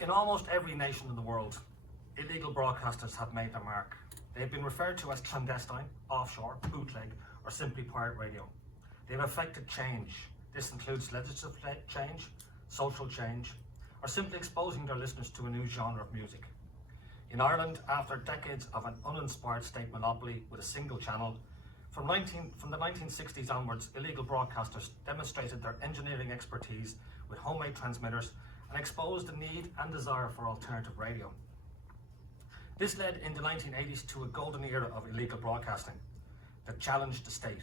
In almost every nation in the world, illegal broadcasters have made their mark. They've been referred to as clandestine, offshore, bootleg, or simply pirate radio. They've affected change. This includes legislative change, social change, or simply exposing their listeners to a new genre of music. In Ireland, after decades of an uninspired state monopoly with a single channel, from the 1960s onwards, illegal broadcasters demonstrated their engineering expertise with homemade transmitters and exposed the need and desire for alternative radio. This led in the 1980s to a golden era of illegal broadcasting that challenged the state.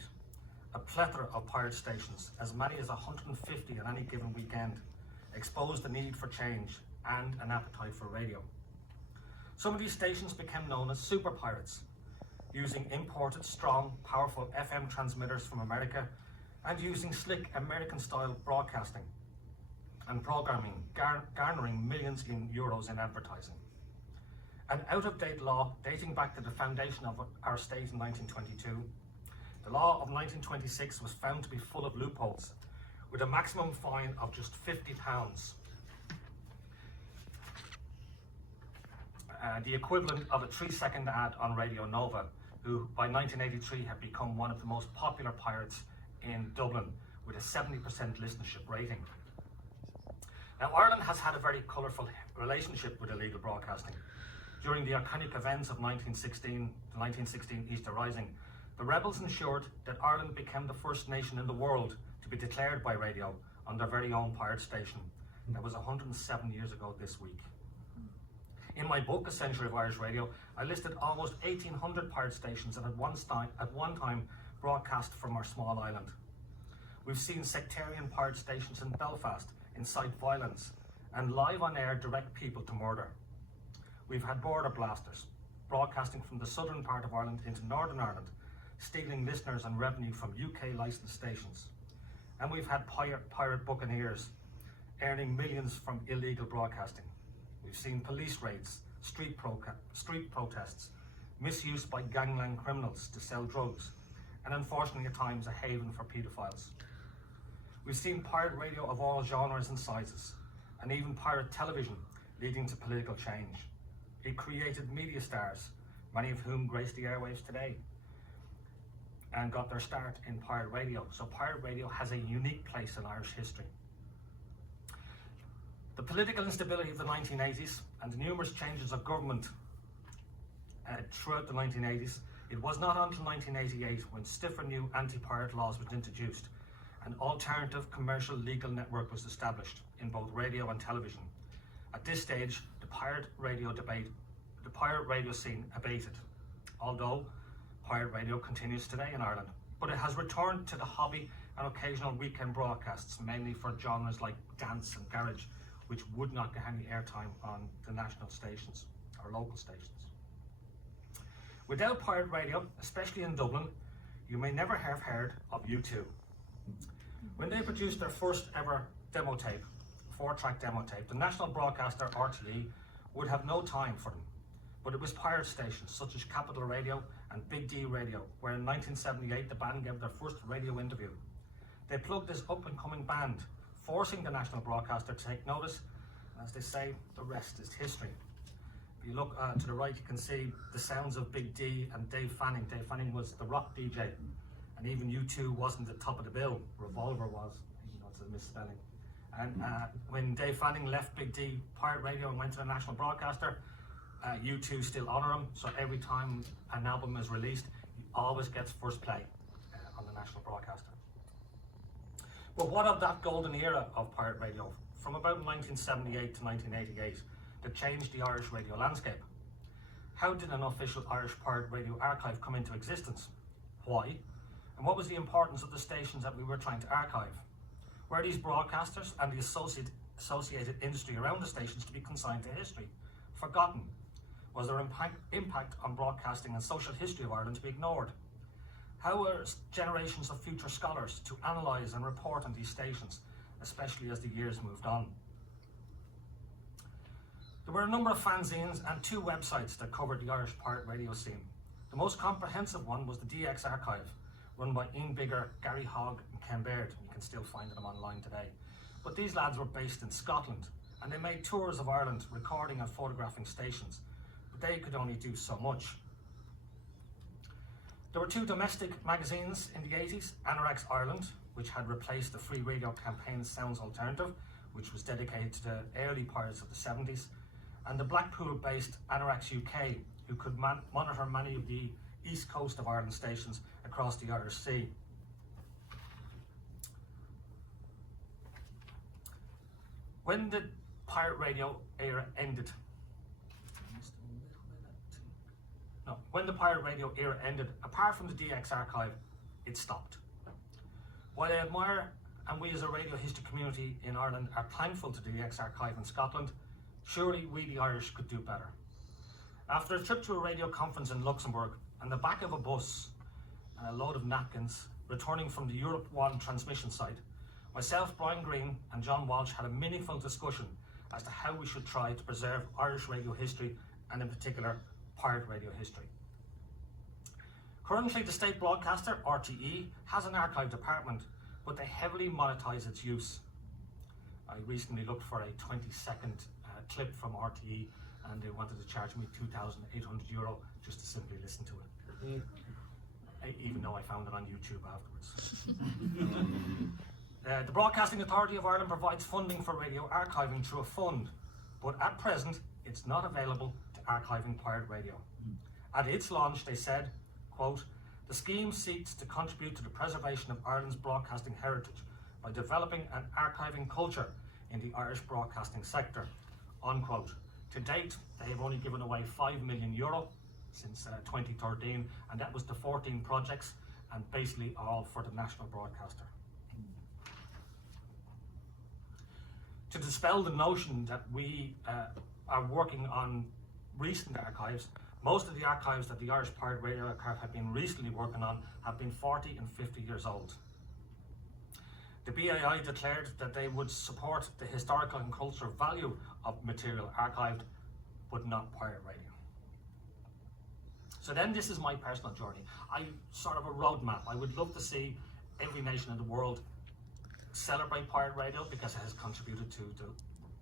A plethora of pirate stations, as many as 150 on any given weekend, exposed the need for change and an appetite for radio. Some of these stations became known as super pirates, using imported, strong, powerful FM transmitters from America and using slick American-style broadcasting and programming, garnering millions in euros in advertising. An out-of-date law dating back to the foundation of our state in 1922, the law of 1926 was found to be full of loopholes, with a maximum fine of just £50. The equivalent of a 3-second ad on Radio Nova, who by 1983 had become one of the most popular pirates in Dublin with a 70% listenership rating. Now, Ireland has had a very colourful relationship with illegal broadcasting. During the iconic events of 1916 Easter Rising, the rebels ensured that Ireland became the first nation in the world to be declared by radio on their very own pirate station. That was 107 years ago this week. In my book, A Century of Irish Radio, I listed almost 1,800 pirate stations that at one time broadcast from our small island. We've seen sectarian pirate stations in Belfast incite violence and live on air direct people to murder. We've had border blasters broadcasting from the southern part of Ireland into Northern Ireland, stealing listeners and revenue from UK licensed stations. And we've had pirate buccaneers earning millions from illegal broadcasting. We've seen police raids, street protests, misuse by gangland criminals to sell drugs, and unfortunately at times a haven for paedophiles. We've seen pirate radio of all genres and sizes, and even pirate television leading to political change. It created media stars, many of whom grace the airwaves today, and got their start in pirate radio. So pirate radio has a unique place in Irish history. The political instability of the 1980s and the numerous changes of government throughout the 1980s, it was not until 1988 when stiffer new anti-pirate laws was introduced, an alternative commercial legal network was established in both radio and television. At this stage, the pirate radio scene abated, although pirate radio continues today in Ireland, but it has returned to the hobby and occasional weekend broadcasts, mainly for genres like dance and garage, which would not get any airtime on the national stations or local stations. Without pirate radio, especially in Dublin, you may never have heard of U2. When they produced their first ever demo tape, 4-track demo tape, the national broadcaster RTE would have no time for them. But it was pirate stations such as Capital Radio and Big D Radio, where in 1978 the band gave their first radio interview. They plugged this up-and-coming band, forcing the national broadcaster to take notice. As they say, the rest is history. If you look to the right, you can see the sounds of Big D and Dave Fanning. Dave Fanning was the rock DJ, and even U2 wasn't at the top of the bill. Revolver was, even though it's a misspelling. And when Dave Fanning left Big D pirate radio and went to the national broadcaster, U2 still honour him, so every time an album is released, he always gets first play on the national broadcaster. But what of that golden era of pirate radio, from about 1978 to 1988, that changed the Irish radio landscape? How did an official Irish pirate radio archive come into existence? Why? And what was the importance of the stations that we were trying to archive? Were these broadcasters and the associated industry around the stations to be consigned to history, forgotten? Was their impact on broadcasting and social history of Ireland to be ignored? How were generations of future scholars to analyse and report on these stations, especially as the years moved on? There were a number of fanzines and 2 websites that covered the Irish pirate radio scene. The most comprehensive one was the DX Archive, run by Ian Bigger, Gary Hogg and Ken Baird. You can still find them online today. But these lads were based in Scotland and they made tours of Ireland recording and photographing stations, but they could only do so much. There were two domestic magazines in the 80s, Anorak's Ireland, which had replaced the free radio campaign Sounds Alternative, which was dedicated to the early pirates of the 70s, and the Blackpool-based Anorak's UK, who could monitor many of the east coast of Ireland stations across the Irish Sea. When the pirate radio era ended, when the pirate radio era ended, apart from the DX archive, it stopped. While I admire, and we as a radio history community in Ireland are thankful to the DX archive in Scotland, surely we the Irish could do better. After a trip to a radio conference in Luxembourg, on the back of a bus and a load of napkins, returning from the Europe 1 transmission site, myself, Brian Green and John Walsh had a meaningful discussion as to how we should try to preserve Irish radio history, and in particular, pirate radio history. Currently, the state broadcaster, RTE, has an archive department, but they heavily monetize its use. I recently looked for a 20-second clip from RTE, and they wanted to charge me €2,800 just to simply listen to it, even though I found it on YouTube afterwards. The Broadcasting Authority of Ireland provides funding for radio archiving through a fund, but at present it's not available to archiving pirate radio. At its launch they said, quote, "The scheme seeks to contribute to the preservation of Ireland's broadcasting heritage by developing an archiving culture in the Irish broadcasting sector," unquote. To date, they have only given away €5 million since 2013, and that was to 14 projects, and basically all for the national broadcaster. To dispel the notion that we are working on recent archives, most of the archives that the Irish Pirate Radio Archive have been recently working on have been 40 and 50 years old. The BAI declared that they would support the historical and cultural value of material archived, but not pirate radio. So then this is my personal journey. I sort of a roadmap. I would love to see every nation in the world celebrate pirate radio because it has contributed to the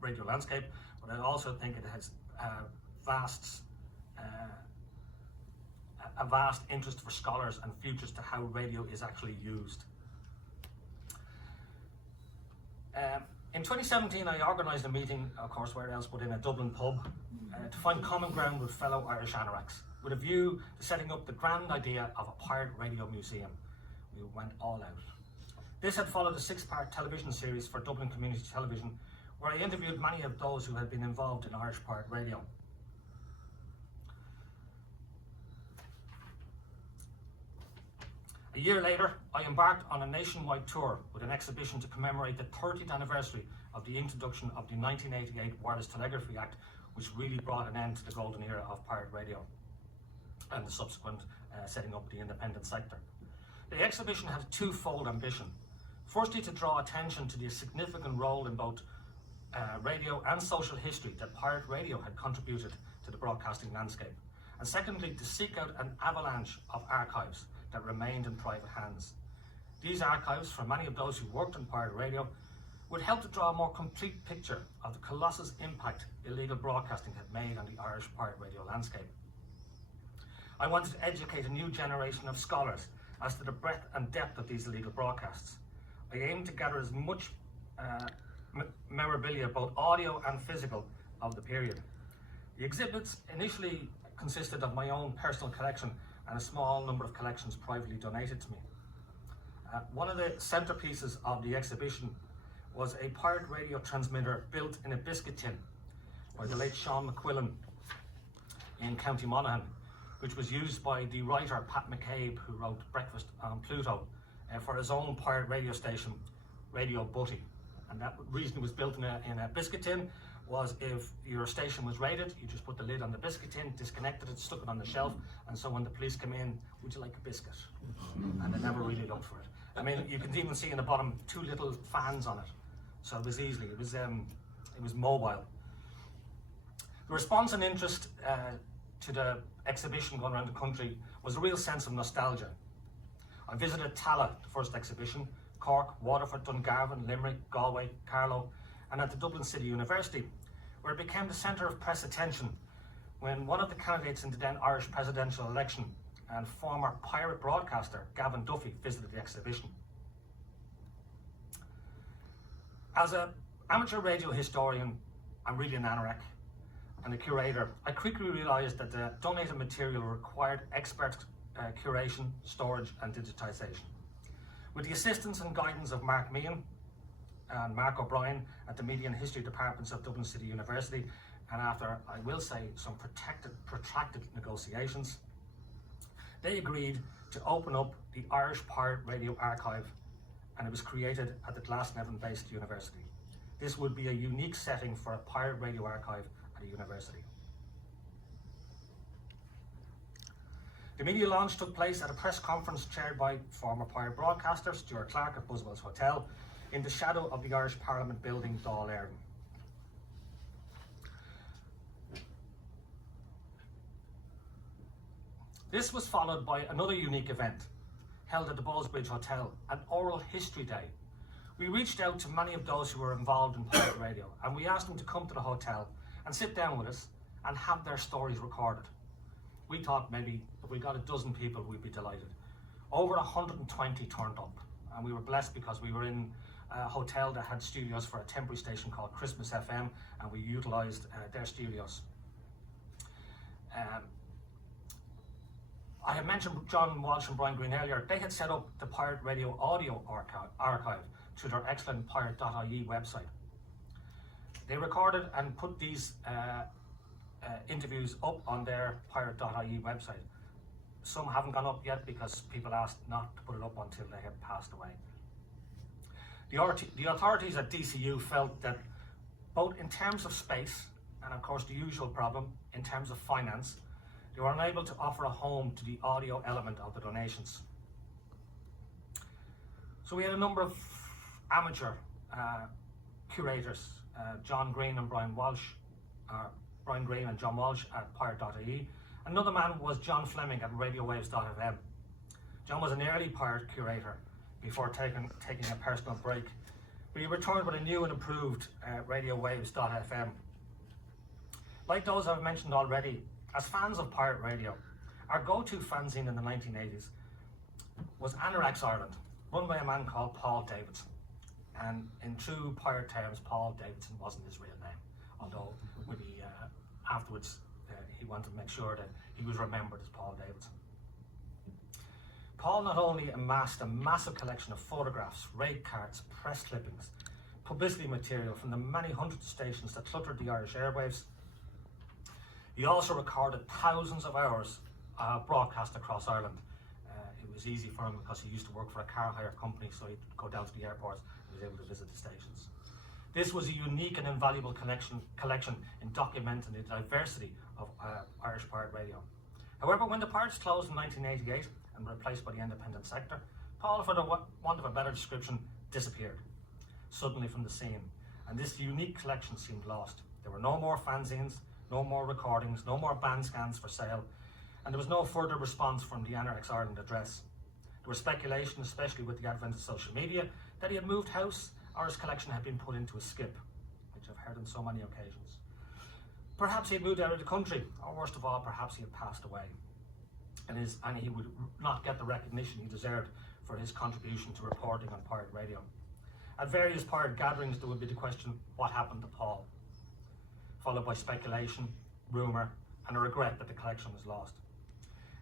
radio landscape, but I also think it has a vast interest for scholars and futures to how radio is actually used. In 2017, I organised a meeting, of course, where else but in a Dublin pub, to find common ground with fellow Irish anoraks, with a view to setting up the grand idea of a pirate radio museum. We went all out. This had followed a 6-part television series for Dublin Community Television, where I interviewed many of those who had been involved in Irish pirate radio. A year later, I embarked on a nationwide tour with an exhibition to commemorate the 30th anniversary of the introduction of the 1988 Wireless Telegraphy Act, which really brought an end to the golden era of pirate radio and the subsequent setting up the independent sector. The exhibition had a twofold ambition. Firstly, to draw attention to the significant role in both radio and social history that pirate radio had contributed to the broadcasting landscape. And secondly, to seek out an avalanche of archives that remained in private hands. These archives, for many of those who worked on pirate radio, would help to draw a more complete picture of the colossal impact illegal broadcasting had made on the Irish pirate radio landscape. I wanted to educate a new generation of scholars as to the breadth and depth of these illegal broadcasts. I aimed to gather as much memorabilia, both audio and physical, of the period. The exhibits initially consisted of my own personal collection and a small number of collections privately donated to me. One of the centerpieces of the exhibition was a pirate radio transmitter built in a biscuit tin by the late Sean McQuillan in County Monaghan, which was used by the writer Pat McCabe, who wrote Breakfast on Pluto, for his own pirate radio station, Radio Butty. And that reason it was built in a biscuit tin was if your station was raided, you just put the lid on the biscuit tin, disconnected it, stuck it on the shelf, and so when the police come in, would you like a biscuit? And they never really looked for it. I mean, you can even see in the bottom 2 little fans on it. So it was mobile. The response and interest to the exhibition going around the country was a real sense of nostalgia. I visited Tala, the first exhibition, Cork, Waterford, Dungarvan, Limerick, Galway, Carlow, and at the Dublin City University, where it became the centre of press attention when one of the candidates in the then Irish presidential election and former pirate broadcaster Gavin Duffy visited the exhibition. As an amateur radio historian, I'm really an anorak and a curator. I quickly realised that the donated material required expert curation, storage and digitisation. With the assistance and guidance of Mark Meehan and Mark O'Brien at the Media and History Departments of Dublin City University, and after, I will say, some protracted negotiations, they agreed to open up the Irish Pirate Radio Archive, and it was created at the Glasnevin-based university. This would be a unique setting for a pirate radio archive at a university. The media launch took place at a press conference chaired by former pirate broadcaster Stuart Clark at Buswell's Hotel in the shadow of the Irish Parliament building, Dáil Éireann. This was followed by another unique event held at the Ballsbridge Hotel, an oral history day. We reached out to many of those who were involved in pirate radio, and we asked them to come to the hotel and sit down with us and have their stories recorded. We thought maybe if we got a dozen people, we'd be delighted. Over 120 turned up, and we were blessed because we were in a hotel that had studios for a temporary station called Christmas FM, and we utilised their studios. I had mentioned John Walsh and Brian Green earlier. They had set up the Pirate Radio Audio Archive through their excellent pirate.ie website. They recorded and put these interviews up on their pirate.ie website. Some haven't gone up yet because people asked not to put it up until they had passed away. The authorities at DCU felt that both in terms of space and of course the usual problem in terms of finance, they were unable to offer a home to the audio element of the donations. So we had a number of amateur curators, John Green and Brian Green and John Walsh at pirate.ie. Another man was John Fleming at radiowaves.fm. John was an early pirate curator before taking a personal break, but he returned with a new and improved radiowaves.fm. Like those I've mentioned already, as fans of pirate radio, our go-to fanzine in the 1980s was Anorak's Ireland, run by a man called Paul Davidson. And in true pirate terms, Paul Davidson wasn't his real name, although maybe afterwards he wanted to make sure that he was remembered as Paul Davidson. Paul not only amassed a massive collection of photographs, rate cards, press clippings, publicity material from the many hundreds of stations that cluttered the Irish airwaves, he also recorded thousands of hours broadcast across Ireland. It was easy for him because he used to work for a car hire company, so he'd go down to the airports and was able to visit the stations. This was a unique and invaluable collection in documenting the diversity of Irish pirate radio. However, when the Pirates closed in 1988 and were replaced by the independent sector, Paul, for the want of a better description, disappeared suddenly from the scene, and this unique collection seemed lost. There were no more fanzines, no more recordings, no more band scans for sale, and there was no further response from the Anorak's Ireland address. There was speculation, especially with the advent of social media, that he had moved house or his collection had been put into a skip, which I've heard on so many occasions. Perhaps he had moved out of the country, or worst of all, perhaps he had passed away, and he would not get the recognition he deserved for his contribution to reporting on pirate radio. At various pirate gatherings, there would be the question, what happened to Paul? Followed by speculation, rumour, and a regret that the collection was lost.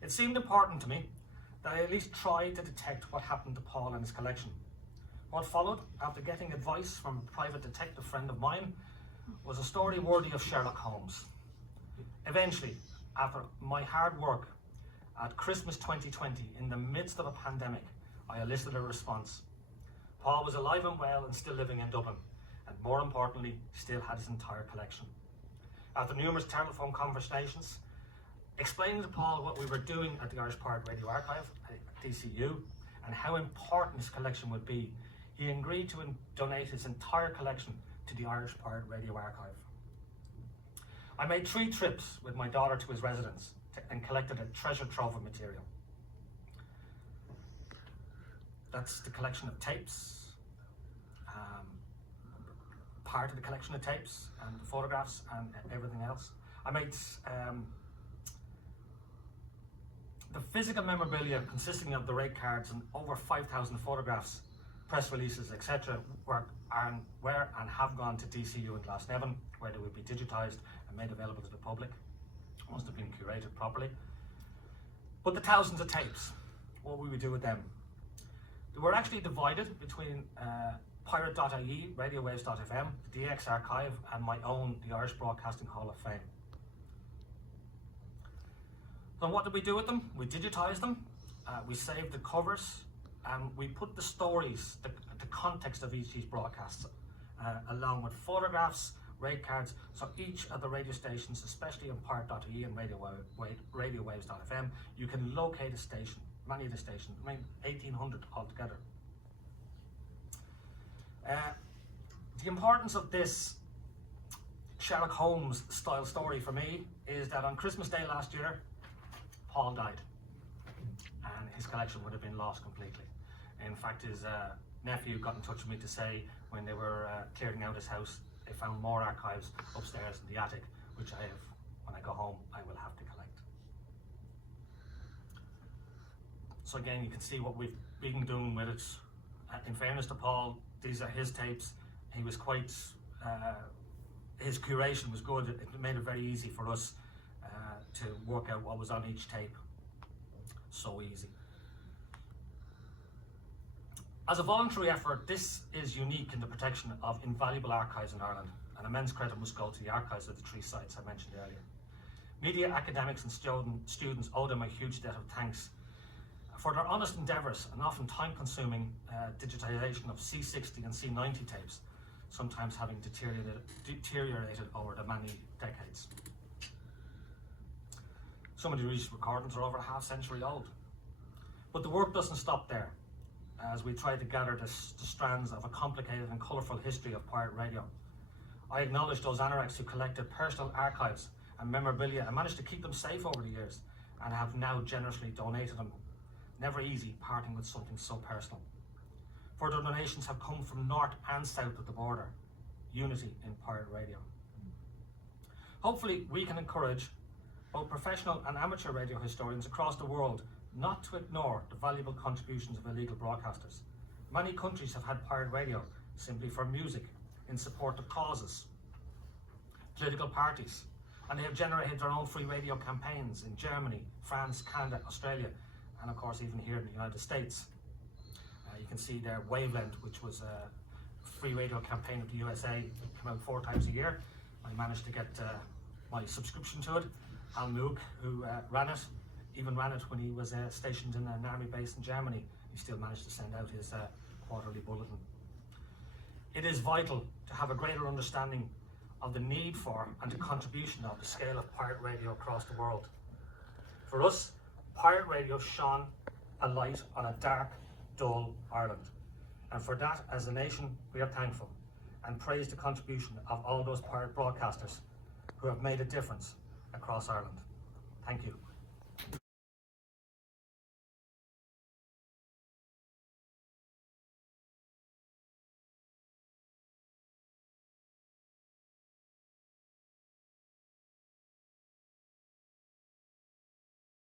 It seemed important to me that I at least try to detect what happened to Paul and his collection. What followed, after getting advice from a private detective friend of mine, was a story worthy of Sherlock Holmes. Eventually, after my hard work, at Christmas 2020, in the midst of a pandemic, I elicited a response. Paul was alive and well and still living in Dublin, and more importantly, still had his entire collection. After numerous telephone conversations, explaining to Paul what we were doing at the Irish Pirate Radio Archive at DCU and how important his collection would be, he agreed to donate his entire collection to the Irish Pirate Radio Archive. I made 3 trips with my daughter to his residence and collected a treasure trove of material. That's the collection of tapes, part of the collection of tapes and the photographs and everything else. I made the physical memorabilia consisting of the rate cards and over 5,000 photographs, press releases, etc. were and have gone to DCU in Glasnevin, where they will be digitised and made available to the public once they've been curated properly. But the thousands of tapes, what will we do with them? They were actually divided between Pirate.ie, RadioWaves.fm, the DX archive, and my own, the Irish Broadcasting Hall of Fame. So what did we do with them? We digitised them, we saved the covers, and we put the stories, the context of each of these broadcasts, along with photographs, rate cards. So each of the radio stations, especially on Pirate.ie and RadioWaves.fm, you can locate a station, many of the stations, I mean 1,800 altogether. The importance of this Sherlock Holmes style story for me is that on Christmas Day last year, Paul died and his collection would have been lost completely. In fact, his nephew got in touch with me to say when they were clearing out his house, they found more archives upstairs in the attic, which I have, when I go home, I will have to collect. So again, you can see what we've been doing with it. In fairness to Paul, these are his tapes. He was quite, his curation was good. It made it very easy for us to work out what was on each tape. So easy. As a voluntary effort, this is unique in the protection of invaluable archives in Ireland, and immense credit must go to the archives of the three sites I mentioned earlier. Media, academics and students owe them a huge debt of thanks for their honest endeavours and often time-consuming digitisation of C60 and C90 tapes, sometimes having deteriorated over the many decades. Some of these recordings are over a half-century old. But the work doesn't stop there, as we try to gather the strands of a complicated and colourful history of pirate radio. I acknowledge those anoraks who collected personal archives and memorabilia and managed to keep them safe over the years, and have now generously donated them. Never easy parting with something so personal. Further donations have come from north and south of the border. Unity in pirate radio. Hopefully we can encourage both professional and amateur radio historians across the world not to ignore the valuable contributions of illegal broadcasters. Many countries have had pirate radio simply for music, in support of causes, political parties, and they have generated their own free radio campaigns in Germany, France, Canada, Australia, and of course even here in the United States. You can see there Wavelength, which was a free radio campaign of the USA, it came out 4 times a year. I managed to get my subscription to it. Al Moog, who ran it when he was stationed in an army base in Germany. He still managed to send out his quarterly bulletin. It is vital to have a greater understanding of the need for and the contribution of the scale of pirate radio across the world. For us, pirate radio shone a light on a dark, dull Ireland. And for that, as a nation, we are thankful and praise the contribution of all those pirate broadcasters who have made a difference across Ireland. Thank you.